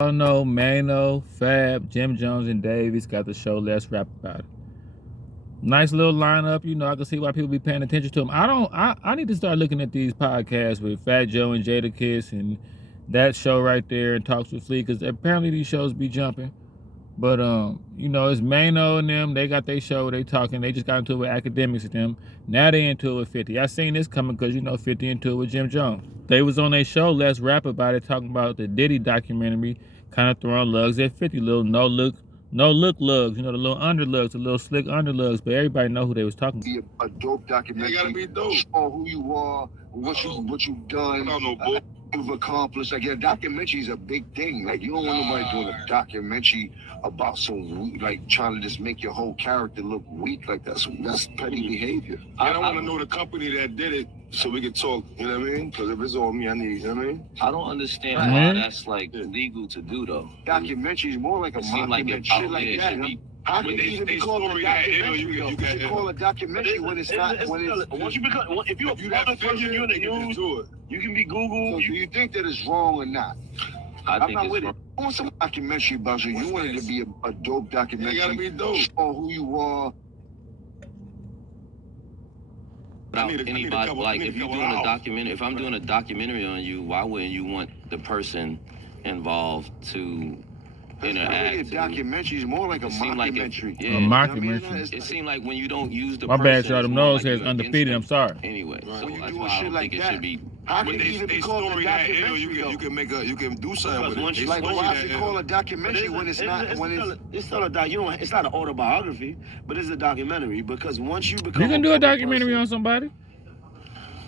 I know Mano, Fab, Jim Jones, and Davies got the show Let's Rap About It. Nice little lineup, I can see why people be paying attention to them. I need to start looking at these podcasts with Fat Joe and Jada Kiss and that show right there and Talks with Flea, because apparently these shows be jumping. But it's Mano and them. They got their show. They talking. They just got into it with academics with them. Now they into it with 50. I seen this coming because 50 into it with Jim Jones. They was on their show Let's Rap About It, talking about the Diddy documentary, kind of throwing lugs at 50, little no look lugs, the little underlugs, the little slick underlugs. But everybody know who they was talking to. Be a dope documentary. You gotta be dope. Show who you are, what you've done. No bull. You've accomplished. Like, a documentary is a big thing. Like, you don't want nobody doing a documentary about some, like, trying to just make your whole character look weak. Like, that's petty behavior. I don't want to know the company that did it so we can talk, you know what I mean? Because if it's on me, I need, you know what I mean? I don't understand how that's, like, legal to do, though. Documentary is more like a mockumentary. Shit like that. How can it even be called a documentary? You can call a documentary when it's not. Once you become, if you're a public person, you're in the news. You can be Google. So do you think that it's wrong or not? I think it's wrong. I want some documentary about you. You want it to be a dope documentary. You gotta be dope. Show who you are. Anybody, like, if you're doing a documentary, if I'm doing a documentary on you, why wouldn't you want the person involved to interact? A documentary is more like a mockumentary. A mockumentary. It seemed like when you don't use the my person, bad, y'all. Them nose hairs undefeated. I'm sorry. Anyway, right. So When you that's doing why I shit don't like think that, it should be. how can it even be called a documentary? You can do something with it. Like, why is it called a documentary when it's not? It's still a doc. It's not an autobiography, but it's a documentary because once you become, you can do a documentary on somebody.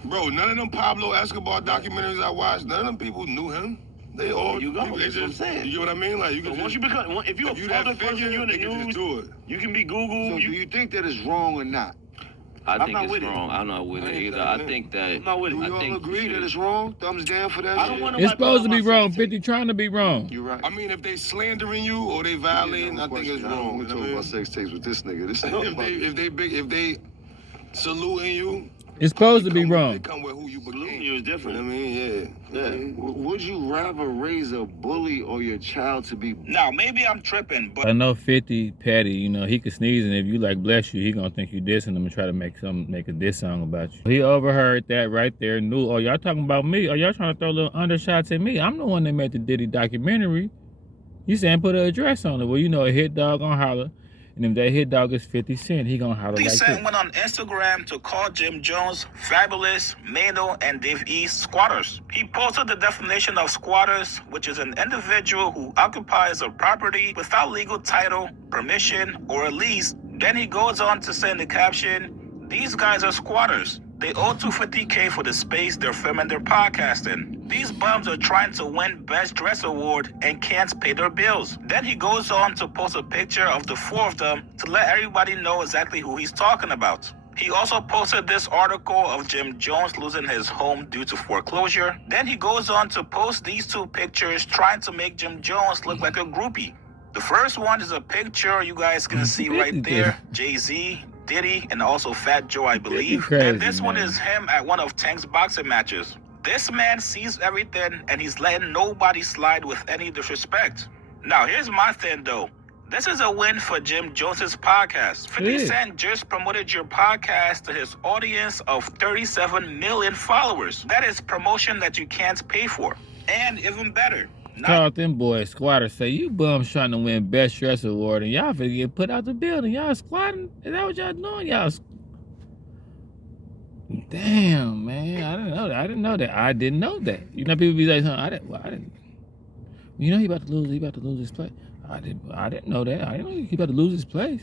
Bro, none of them Pablo Escobar documentaries I watched, none of them people knew him. They all, you go. That's what I'm saying. You get what I mean? Like, you can once you become, if you're a public person, you're in the news. You can be Google. So do you think that it's wrong or not? I think it's wrong. I'm not with it either. I think that. I'm not with it. Do you all agree that it's wrong? Thumbs down for that. I don't want It's supposed to be wrong. 50 trying to be wrong. You're right. I mean, if they slandering you or they violating, I think it's wrong. We're talking about sex tapes with this nigga. This if they saluting you. It's supposed to be They wrong. come with who you became. You was different. I mean, yeah. Would you rather raise a bully or your child to be? Now, maybe I'm tripping, but I know 50 Patty, he could sneeze, and if you like bless you, he gonna think you dissing him and try to make a diss song about you. He overheard that right there, knew, oh, y'all talking about me? Or y'all trying to throw little undershots at me? I'm the one that made the Diddy documentary. You saying put an address on it. Well, a hit dog gonna holler. And if that hit dog is 50 Cent, he gonna holler like this. 50 Cent went on Instagram to call Jim Jones Fabulous, Mano, and Dave East squatters. He posted the definition of squatters, which is an individual who occupies a property without legal title, permission, or a lease. Then he goes on to say in the caption, these guys are squatters. They owe $250K for the space they're filming their podcast in. These bums are trying to win Best Dress Award and can't pay their bills. Then he goes on to post a picture of the four of them to let everybody know exactly who he's talking about. He also posted this article of Jim Jones losing his home due to foreclosure. Then he goes on to post these two pictures trying to make Jim Jones look like a groupie. The first one is a picture you guys can see right there. Jay-Z, Diddy, and also Fat Joe, I believe. Crazy, and this one man. is him at one of Tank's boxing matches. This man sees everything and he's letting nobody slide with any disrespect. Now, here's my thing though. This is a win for Jim Jones's podcast. 50 Cent just promoted your podcast to his audience of 37 million followers. That is promotion that you can't pay for. And even better, Called them boys squatters. Say you bums trying to win Best Dress Award and y'all finna get put out the building. Y'all squatting? Is that what y'all doing? Damn, man. I didn't know that. I didn't know that. People be like, I didn't. He about to lose his place. I didn't know that. I didn't know he about to lose his place.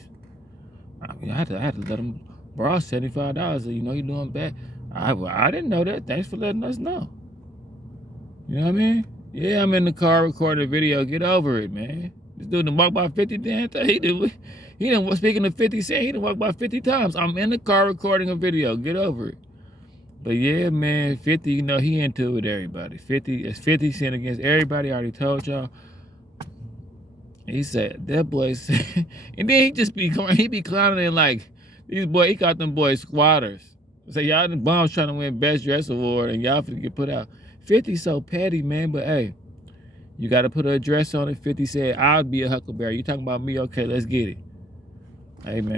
I mean, I had to let him borrow $75. So, you're doing bad. I didn't know that. Thanks for letting us know. You know what I mean? Yeah, I'm in the car recording a video. Get over it, man. This dude done walked by 50 damn times. He done, speaking of 50 Cent, he done walked by 50 times. I'm in the car recording a video. Get over it. But yeah, man, 50, he into it with everybody. 50 Cent against everybody. I already told y'all. He said, that boy said, and then he be clowning it like, he got them boys squatters. Say, y'all the bums trying to win Best Dress Award and y'all finna get put out. 50 so petty, man, but hey, You got to put an address on it. 50 said, I'll be a Huckleberry. You talking about me? Okay, let's get it. Hey, man.